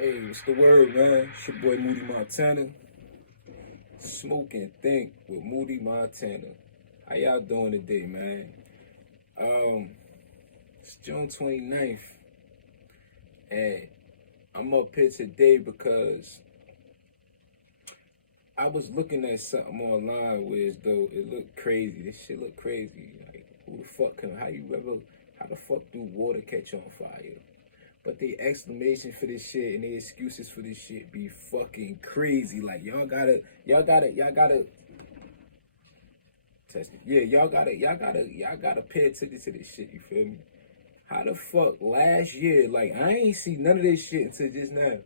Hey, what's the word, man? It's your boy Moody Montana. Smoke and Think with Moody Montana. How y'all doing today, man? It's June 29th, and I'm up here today because I was looking at something online where as though it looked crazy. This shit look crazy. Like, who the fuck can, how the fuck do water catch on fire? But the explanation for this shit and the excuses for this shit be fucking crazy. Like y'all gotta test it. Yeah, y'all gotta pay attention to this shit, you feel me? How the fuck last year, like I ain't see none of this shit until just now.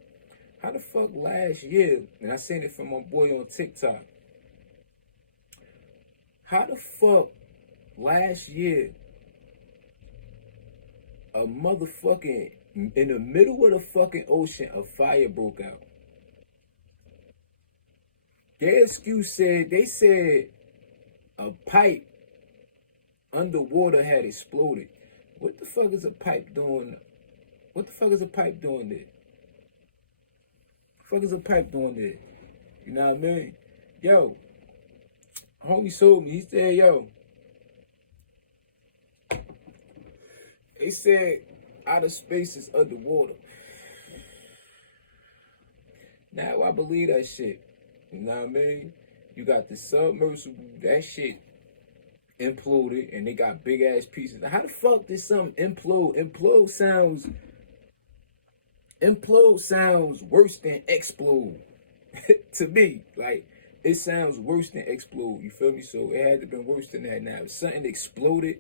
How the fuck last year, and I seen it from my boy on TikTok. How the fuck last year a motherfucking in the middle of the fucking ocean, a fire broke out. Their excuse said, they said a pipe underwater had exploded. What the fuck is a pipe doing? What the fuck is a pipe doing there? What the fuck is a pipe doing there? You know what I mean? Yo, homie told me, he said, yo, they said outer space is underwater. Now I believe that shit. You know what I mean? You got the submersible, that shit imploded, and they got big ass pieces. How the fuck did something implode? Implode sounds worse than explode. To me, like it sounds worse than explode. You feel me? So it had to been worse than that. Now if something exploded,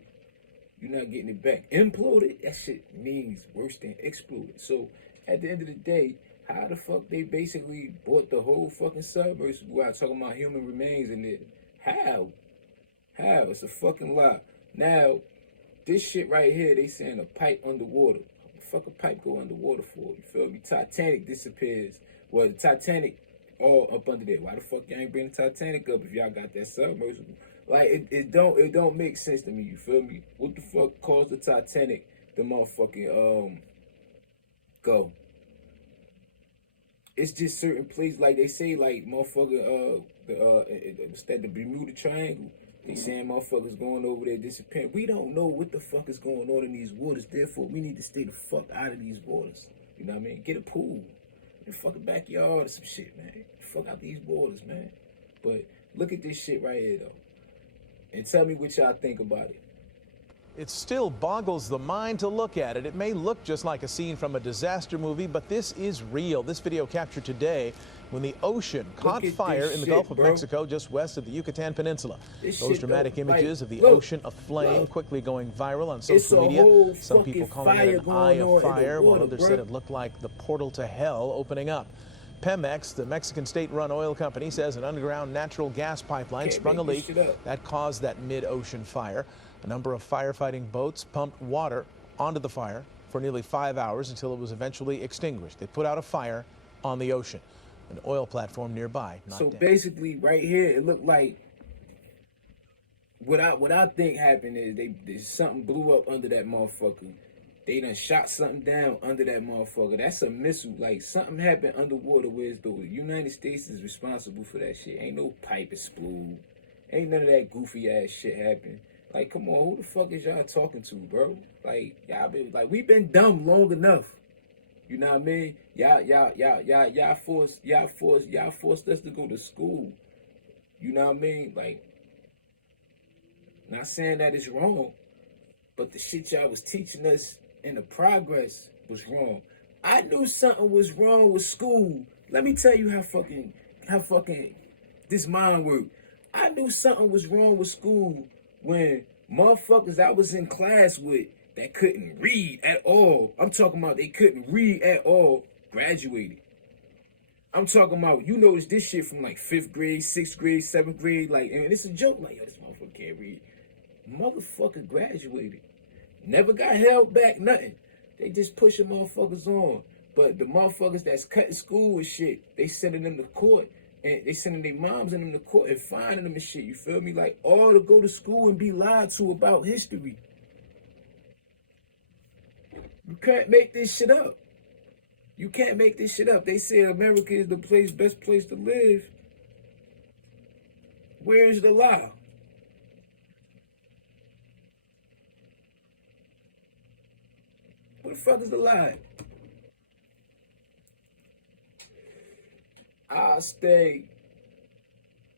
you're not getting it back. Imploded, that shit means worse than exploded. So at the end of the day, how the fuck they basically bought the whole fucking submersible out talking about human remains in it? How? How? It's a fucking lie. Now, this shit right here, they saying a pipe underwater. What the fuck a pipe go underwater for? You feel me? Titanic disappears. Well, the Titanic all up under there. Why the fuck y'all ain't bring the Titanic up if y'all got that submersible? Like it don't make sense to me. You feel me? What the fuck caused the Titanic the motherfucking go? It's just certain places, like they say, like motherfucker the Bermuda Triangle. They saying motherfuckers going over there disappearing. We don't know what the fuck is going on in these waters. Therefore, we need to stay the fuck out of these waters. You know what I mean? Get a pool, in the fucking backyard or some shit, man. Fuck out these waters, man. But look at this shit right here, though. And tell me what y'all think about it. It still boggles the mind to look at it. It may look just like a scene from a disaster movie, but this is real. This video captured today when the ocean caught fire in the Gulf of Mexico just west of the Yucatan Peninsula. Those dramatic images of the ocean aflame quickly going viral on social media. Some people calling it an eye of fire, while others said it looked like the portal to hell opening up. Pemex, the Mexican state-run oil company, says an underground natural gas pipeline sprung a leak that caused that mid-ocean fire. A number of firefighting boats pumped water onto the fire for nearly 5 hours until it was eventually extinguished. They put out a fire on the ocean. An oil platform nearby knocked down. So basically, right here, it looked like what I think happened is something blew up under that motherfucker. They done shot something down under that motherfucker. That's a missile. Like, something happened underwater where the United States is responsible for that shit. Ain't no pipe explode. Ain't none of that goofy ass shit happen. Like, come on, who the fuck is y'all talking to, bro? Like, we been dumb long enough. You know what I mean? Y'all forced us to go to school. You know what I mean? Like, not saying that it's wrong, but the shit y'all was teaching us in the progress was wrong. I knew something was wrong with school. Let me tell you how fucking this mind worked. I knew something was wrong with school when motherfuckers I was in class with that couldn't read at all. I'm talking about they couldn't read at all, graduated. I'm talking about, you notice this shit from like 5th grade, 6th grade, 7th grade, like, and it's a joke, like, yo, this motherfucker can't read. Motherfucker graduated. Never got held back, nothing. They just pushing motherfuckers on. But the motherfuckers that's cutting school and shit, they sending them to court. And they sending their moms and them to court and finding them and shit, you feel me? Like, all to go to school and be lied to about history. You can't make this shit up. You can't make this shit up. They say America is the best place to live. Where's the lie? What the fuck is the lie? I stay.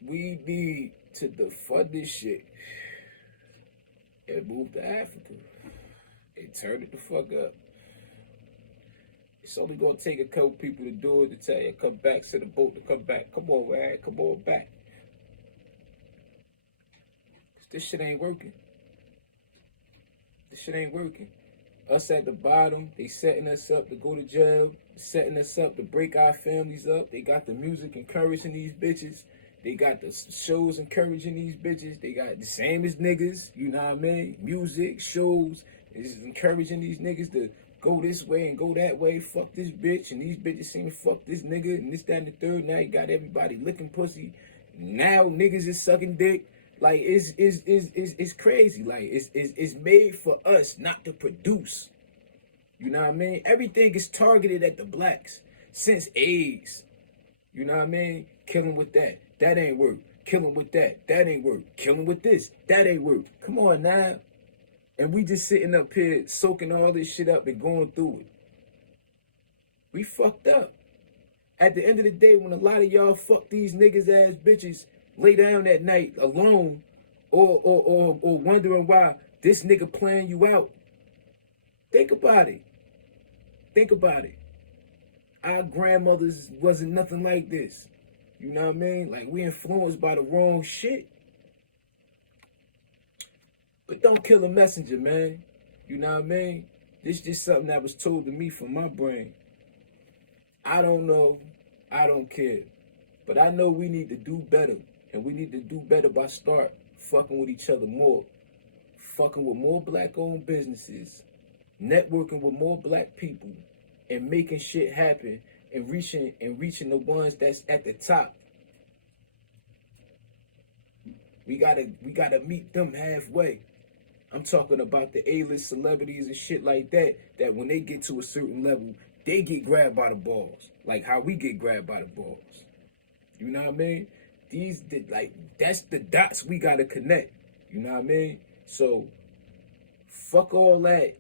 We need to defund this shit and move to Africa and turn it the fuck up. It's only gonna take a couple people to do it, to tell you come back, send a boat to come back. Come on, man, come on back. This shit ain't working. This shit ain't working. Us at the bottom, they setting us up to go to jail, setting us up to break our families up. They got the music encouraging these bitches. They got the shows encouraging these bitches. They got the same as niggas, you know what I mean? Music, shows is encouraging these niggas to go this way and go that way. Fuck this bitch, and these bitches seem to fuck this nigga, and this, that, and the third. Now you got everybody licking pussy. Now niggas is sucking dick. Like, it's crazy. Like, it's made for us not to produce. You know what I mean? Everything is targeted at the blacks. Since AIDS. You know what I mean? Killing with that. That ain't work. Killing with that. That ain't work. Killing with this. That ain't work. Come on now. And we just sitting up here soaking all this shit up and going through it. We fucked up. At the end of the day, when a lot of y'all fuck these niggas ass bitches lay down at night alone or wondering why this nigga playing you out, think about it. Think about it. Our grandmothers wasn't nothing like this. You know what I mean? Like, we influenced by the wrong shit. But don't kill a messenger, man. You know what I mean? This just something that was told to me from my brain. I don't know. I don't care. But I know we need to do better. And we need to do better by start fucking with each other more. Fucking with more black-owned businesses. Networking with more black people. And making shit happen. And reaching the ones that's at the top. We gotta meet them halfway. I'm talking about the A-list celebrities and shit like that, that when they get to a certain level, they get grabbed by the balls. Like how we get grabbed by the balls. You know what I mean? That's the dots we gotta connect. You know what I mean? So, fuck all that.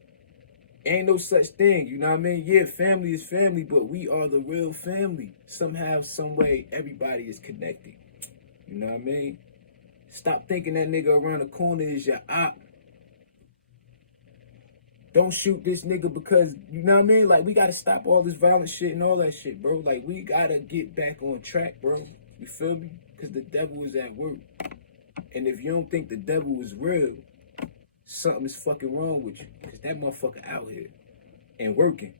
Ain't no such thing, you know what I mean? Yeah, family is family, but we are the real family. Somehow, some way, everybody is connected. You know what I mean? Stop thinking that nigga around the corner is your op. Don't shoot this nigga because, you know what I mean? Like, we gotta stop all this violent shit and all that shit, bro. Like, we gotta get back on track, bro. You feel me? Because the devil is at work. And if you don't think the devil is real, something is fucking wrong with you. Because that motherfucker out here and working.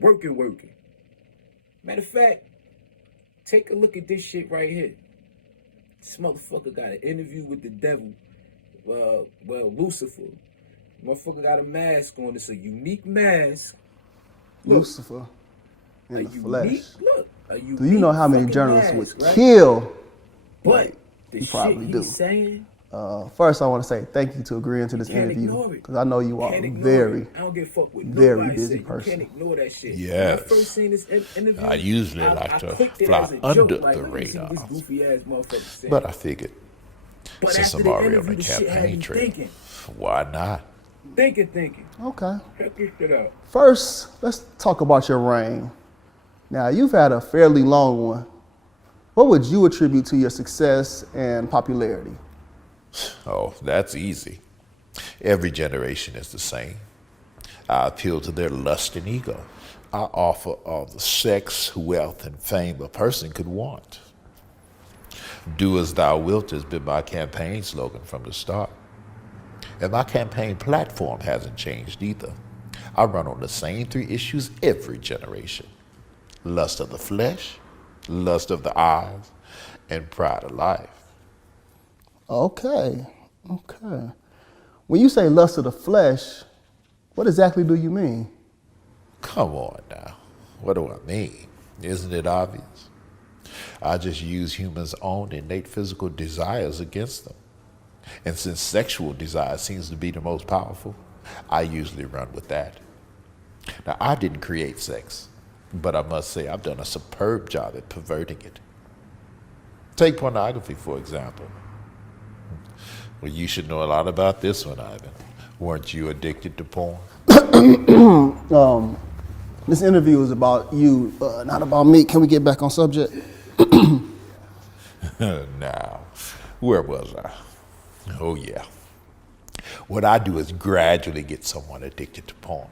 Working. Matter of fact, take a look at this shit right here. This motherfucker got an interview with the devil. Lucifer. Motherfucker got a mask on. It's a unique mask. Look, Lucifer in the flesh. Do you know how many journalists would kill? But you probably do. Saying, first, I want to say thank you to agreeing to this interview because I know you are very busy person. You can't ignore that shit. Yes. When I first seen this interview, I usually like to fly under the radar, but I figured since I'm already on the campaign trail, why not? Thinking. Okay. Check this shit out. First, let's talk about your reign. Now, you've had a fairly long one. What would you attribute to your success and popularity? Oh, that's easy. Every generation is the same. I appeal to their lust and ego. I offer all the sex, wealth, and fame a person could want. Do as thou wilt has been my campaign slogan from the start. And my campaign platform hasn't changed either. I run on the same 3 issues every generation. Lust of the flesh, lust of the eyes, and pride of life. Okay. When you say lust of the flesh, what exactly do you mean? Come on now. What do I mean? Isn't it obvious? I just use humans' own innate physical desires against them. And since sexual desire seems to be the most powerful, I usually run with that. Now, I didn't create sex. But I must say, I've done a superb job at perverting it. Take pornography, for example. Well, you should know a lot about this one, Ivan. Weren't you addicted to porn? This interview is about you, not about me. Can we get back on subject? Now, where was I? Oh, yeah. What I do is gradually get someone addicted to porn.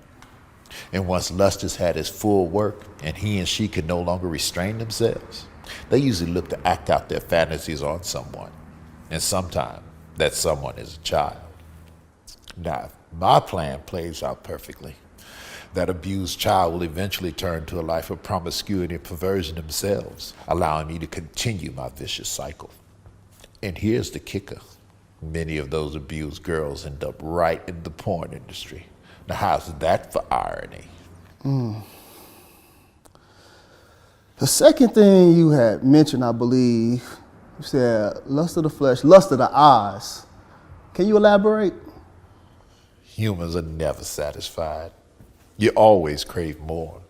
And once lust has had its full work and he and she can no longer restrain themselves, they usually look to act out their fantasies on someone. And sometimes that someone is a child. Now, if my plan plays out perfectly, that abused child will eventually turn to a life of promiscuity and perversion themselves, allowing me to continue my vicious cycle. And here's the kicker. Many of those abused girls end up right in the porn industry. Now, how's that for irony? The second thing you had mentioned, I believe, you said lust of the flesh, lust of the eyes. Can you elaborate? Humans are never satisfied. You always crave more.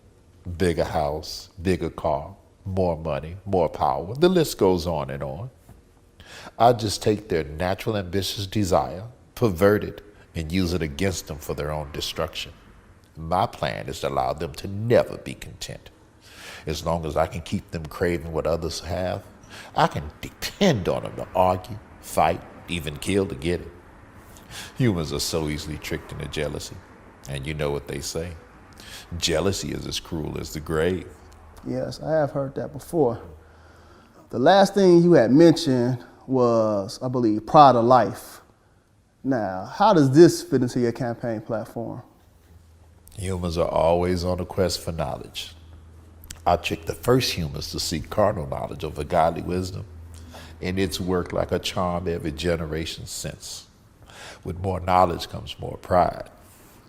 Bigger house, bigger car, more money, more power. The list goes on and on. I just take their natural ambitious desire, pervert it, and use it against them for their own destruction. My plan is to allow them to never be content. As long as I can keep them craving what others have, I can depend on them to argue, fight, even kill to get it. Humans are so easily tricked into jealousy. And you know what they say. Jealousy is as cruel as the grave. Yes, I have heard that before. The last thing you had mentioned was, I believe, pride of life. Now, how does this fit into your campaign platform? Humans are always on a quest for knowledge. I tricked the first humans to seek carnal knowledge over godly wisdom, and it's worked like a charm every generation since. With more knowledge comes more pride.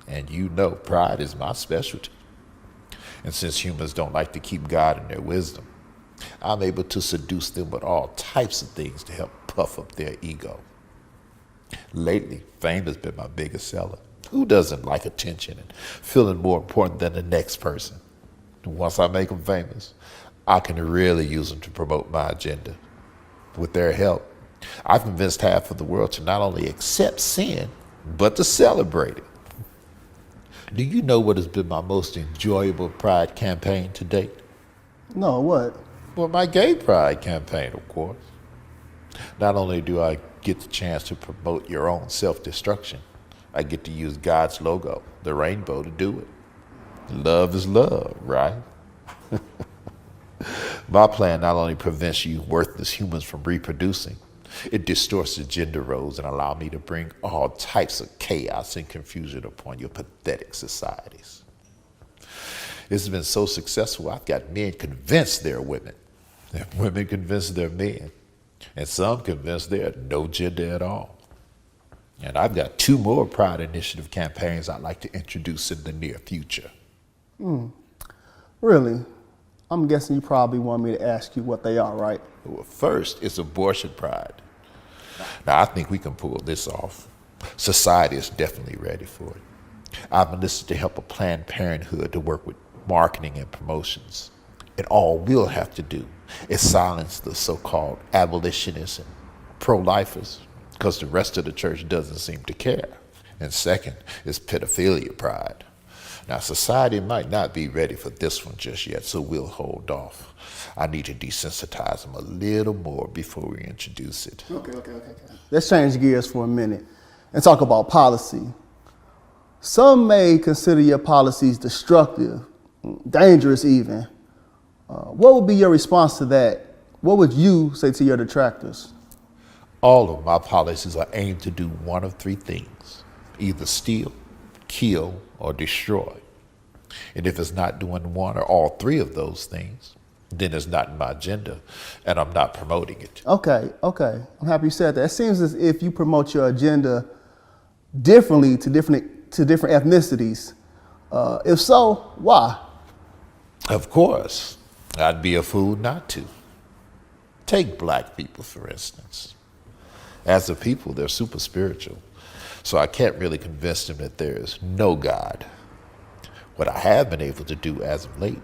And you know pride is my specialty. And since humans don't like to keep God in their wisdom, I'm able to seduce them with all types of things to help puff up their ego. Lately, fame has been my biggest seller. Who doesn't like attention and feeling more important than the next person? Once I make them famous, I can really use them to promote my agenda. With their help, I've convinced half of the world to not only accept sin, but to celebrate it. Do you know what has been my most enjoyable pride campaign to date? No, what? Well, my gay pride campaign, of course. Not only do I get the chance to promote your own self-destruction, I get to use God's logo, the rainbow, to do it. Love is love, right? My plan not only prevents you worthless humans from reproducing, it distorts the gender roles and allows me to bring all types of chaos and confusion upon your pathetic societies. This has been so successful, I've got men convinced they're women, and women convinced they're men, and some convinced they're no gender at all. And I've got 2 more Pride Initiative campaigns I'd like to introduce in the near future. Really? I'm guessing you probably want me to ask you what they are, right? Well, first, it's abortion pride. Now, I think we can pull this off. Society is definitely ready for it. I've enlisted to help a Planned Parenthood to work with marketing and promotions. And all we'll have to do is silence the so-called abolitionists and pro-lifers, because the rest of the church doesn't seem to care. And second is pedophilia pride. Now, society might not be ready for this one just yet, so we'll hold off. I need to desensitize them a little more before we introduce it. Okay. Let's change gears for a minute and talk about policy. Some may consider your policies destructive, dangerous even. What would be your response to that? What would you say to your detractors? All of my policies are aimed to do one of 3 things: either steal, kill, or destroy. And if it's not doing one or all 3 of those things, then it's not in my agenda, and I'm not promoting it. Okay. I'm happy you said that. It seems as if you promote your agenda differently to different ethnicities. If so, why? Of course, I'd be a fool not to. Take black people, for instance. As a people, they're super spiritual, so I can't really convince them that there is no God. What I have been able to do as of late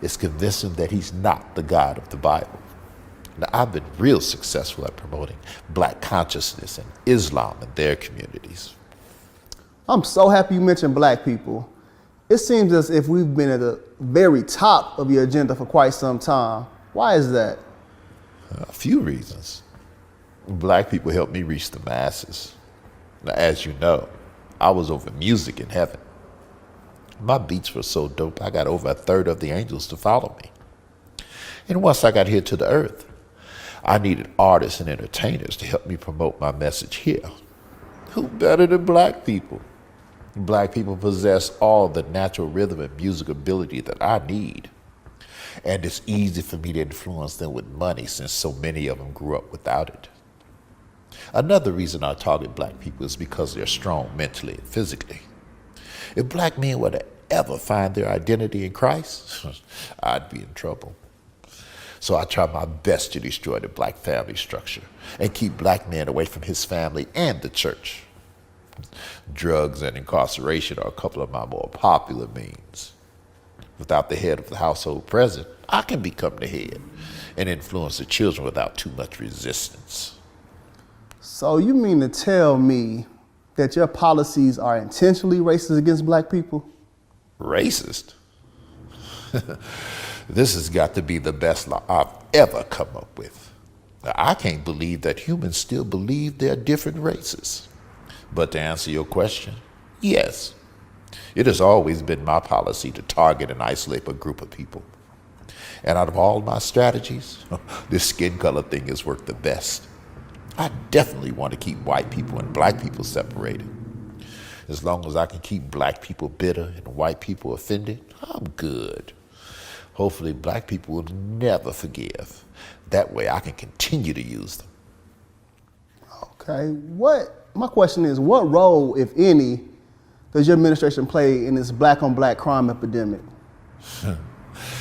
is convince him that he's not the God of the Bible. Now, I've been real successful at promoting black consciousness and Islam in their communities. I'm so happy you mentioned black people. It seems as if we've been at the very top of your agenda for quite some time. Why is that? A few reasons. Black people help me reach the masses. Now, as you know, I was over music in heaven. My beats were so dope, I got over a third of the angels to follow me. And once I got here to the earth, I needed artists and entertainers to help me promote my message here. Who better than black people? Black people possess all the natural rhythm and music ability that I need. And it's easy for me to influence them with money since so many of them grew up without it. Another reason I target black people is because they're strong mentally and physically. If black men were to ever find their identity in Christ, I'd be in trouble. So I try my best to destroy the black family structure and keep black men away from his family and the church. Drugs and incarceration are a couple of my more popular means. Without the head of the household present, I can become the head and influence the children without too much resistance. So you mean to tell me that your policies are intentionally racist against black people? Racist? This has got to be the best law I've ever come up with. Now, I can't believe that humans still believe they're different races. But to answer your question, yes. It has always been my policy to target and isolate a group of people. And out of all my strategies, this skin color thing has worked the best. I definitely want to keep white people and black people separated. As long as I can keep black people bitter and white people offended, I'm good. Hopefully black people will never forgive. That way I can continue to use them. Okay, my question is, what role, if any, does your administration play in this black on black crime epidemic?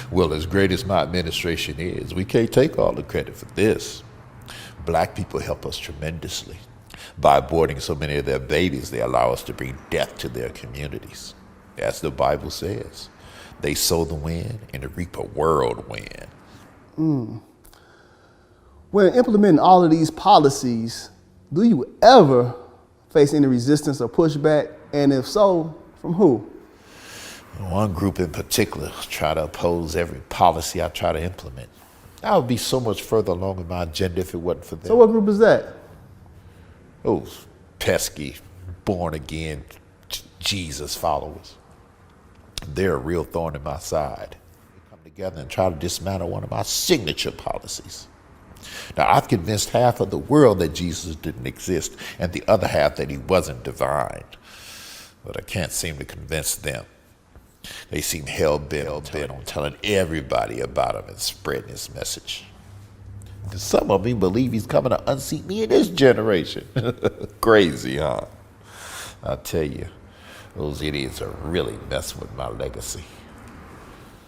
Well, as great as my administration is, we can't take all the credit for this. Black people help us tremendously. By aborting so many of their babies, they allow us to bring death to their communities. As the Bible says, they sow the wind and reap a whirlwind. When implementing all of these policies, do you ever face any resistance or pushback? And if so, from who? One group in particular try to oppose every policy I try to implement. I would be so much further along in my agenda if it wasn't for them. So what group is that? Those pesky, born-again Jesus followers. They're a real thorn in my side. They come together and try to dismantle one of my signature policies. Now, I've convinced half of the world that Jesus didn't exist and the other half that he wasn't divine. But I can't seem to convince them. They seem hell-bent on telling everybody about him and spreading his message. Some of them believe he's coming to unseat me in this generation. Crazy, huh? I'll tell you, those idiots are really messing with my legacy.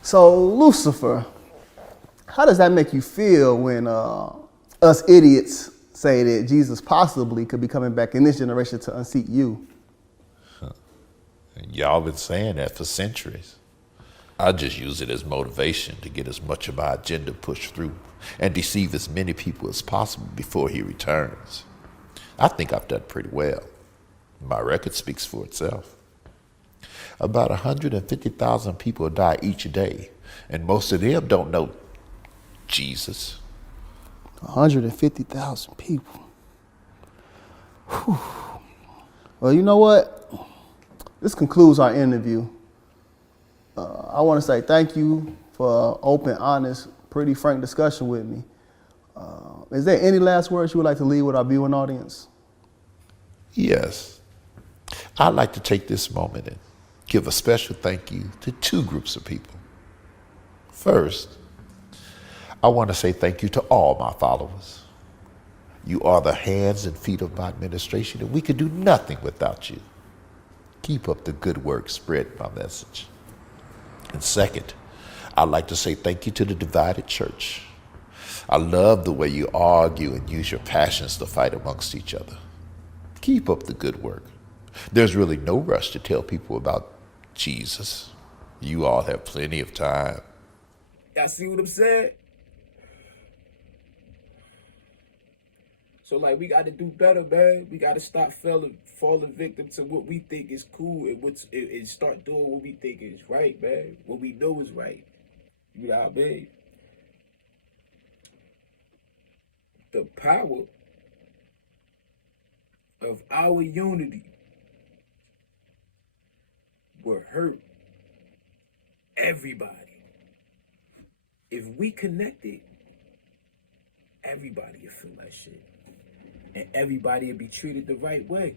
So, Lucifer, how does that make you feel when us idiots say that Jesus possibly could be coming back in this generation to unseat you? Y'all been saying that for centuries. I just use it as motivation to get as much of my agenda pushed through and deceive as many people as possible before he returns. I think I've done pretty well. My record speaks for itself. About 150,000 people die each day, and most of them don't know Jesus. 150,000 people. Whew. Well, you know what? This concludes our interview. I want to say thank you for an open, honest, pretty frank discussion with me. Is there any last words you would like to leave with our viewing audience? Yes. I'd like to take this moment and give a special thank you to two groups of people. First, I want to say thank you to all my followers. You are the hands and feet of my administration, and we could do nothing without you. Keep up the good work spreading my message. And second, I'd like to say thank you to the divided church. I love the way you argue and use your passions to fight amongst each other. Keep up the good work. There's really no rush to tell people about Jesus. You all have plenty of time. Y'all see what I'm saying? So, like, we got to do better, man. We got to stop falling victim to what we think is cool and start doing what we think is right, man. What we know is right. You know what I mean? The power of our unity will hurt everybody. If we connected, everybody will feel that shit. And everybody will be treated the right way.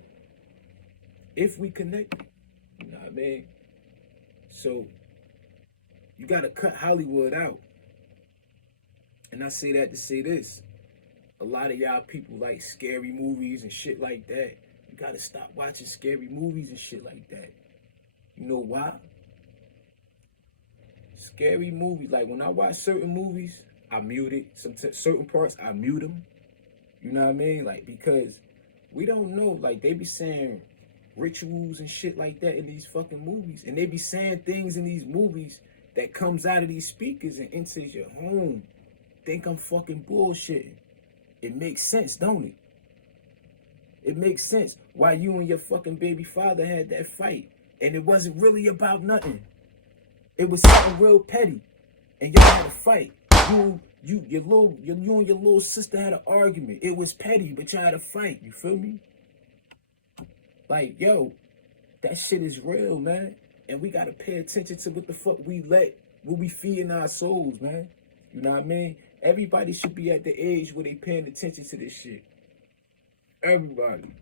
If we connected. You know what I mean? So, you got to cut Hollywood out. And I say that to say this. A lot of y'all people like scary movies and shit like that. You got to stop watching scary movies and shit like that. You know why? Scary movies, like when I watch certain movies, I mute it. Certain parts, I mute them. You know what I mean? Like, because we don't know. Like, they be saying rituals and shit like that in these fucking movies. And they be saying things in these movies that comes out of these speakers and enters your home. Think I'm fucking bullshitting. It makes sense, don't it? It makes sense why you and your fucking baby father had that fight. And it wasn't really about nothing. It was something real petty. And y'all had a fight. You and your little sister had an argument. It was petty, but y'all had a fight. You feel me? Like, yo, that shit is real, man. And we gotta pay attention to what the fuck what we feed in our souls, man. You know what I mean? Everybody should be at the age where they paying attention to this shit. Everybody.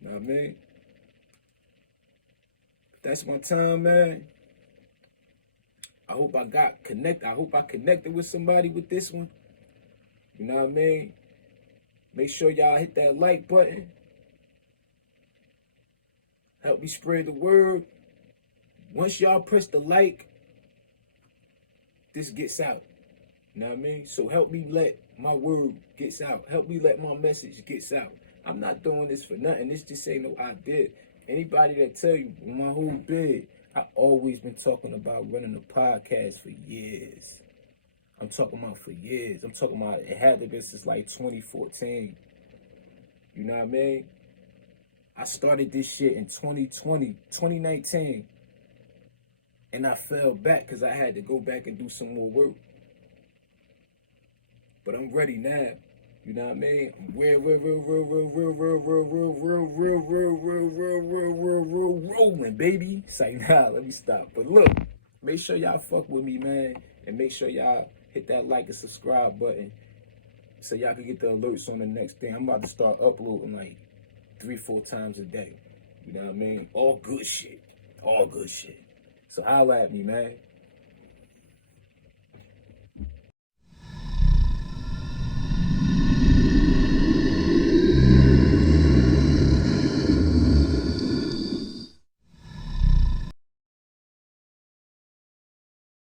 You know what I mean? That's my time, man. I hope I connected with somebody with this one. You know what I mean? Make sure y'all hit that like button. Help me spread the word. Once y'all press the like, this gets out. You know what I mean? So help me let my word gets out. Help me let my message gets out. I'm not doing this for nothing. This just ain't no idea. Anybody that tell you my whole bid, I always been talking about running a podcast for years. I'm talking about for years. I'm talking about it had to be since like 2014. You know what I mean? I started this shit in 2019. And I fell back because I had to go back and do some more work. But I'm ready now. You know what I mean? I'm real rolling, baby. It's like, nah, let me stop. But look, make sure y'all fuck with me, man. And make sure y'all hit that like and subscribe button so y'all can get the alerts on the next thing. I'm about to start uploading like 3-4 times a day. You know what I mean? All good shit. All good shit. So holla at me, man.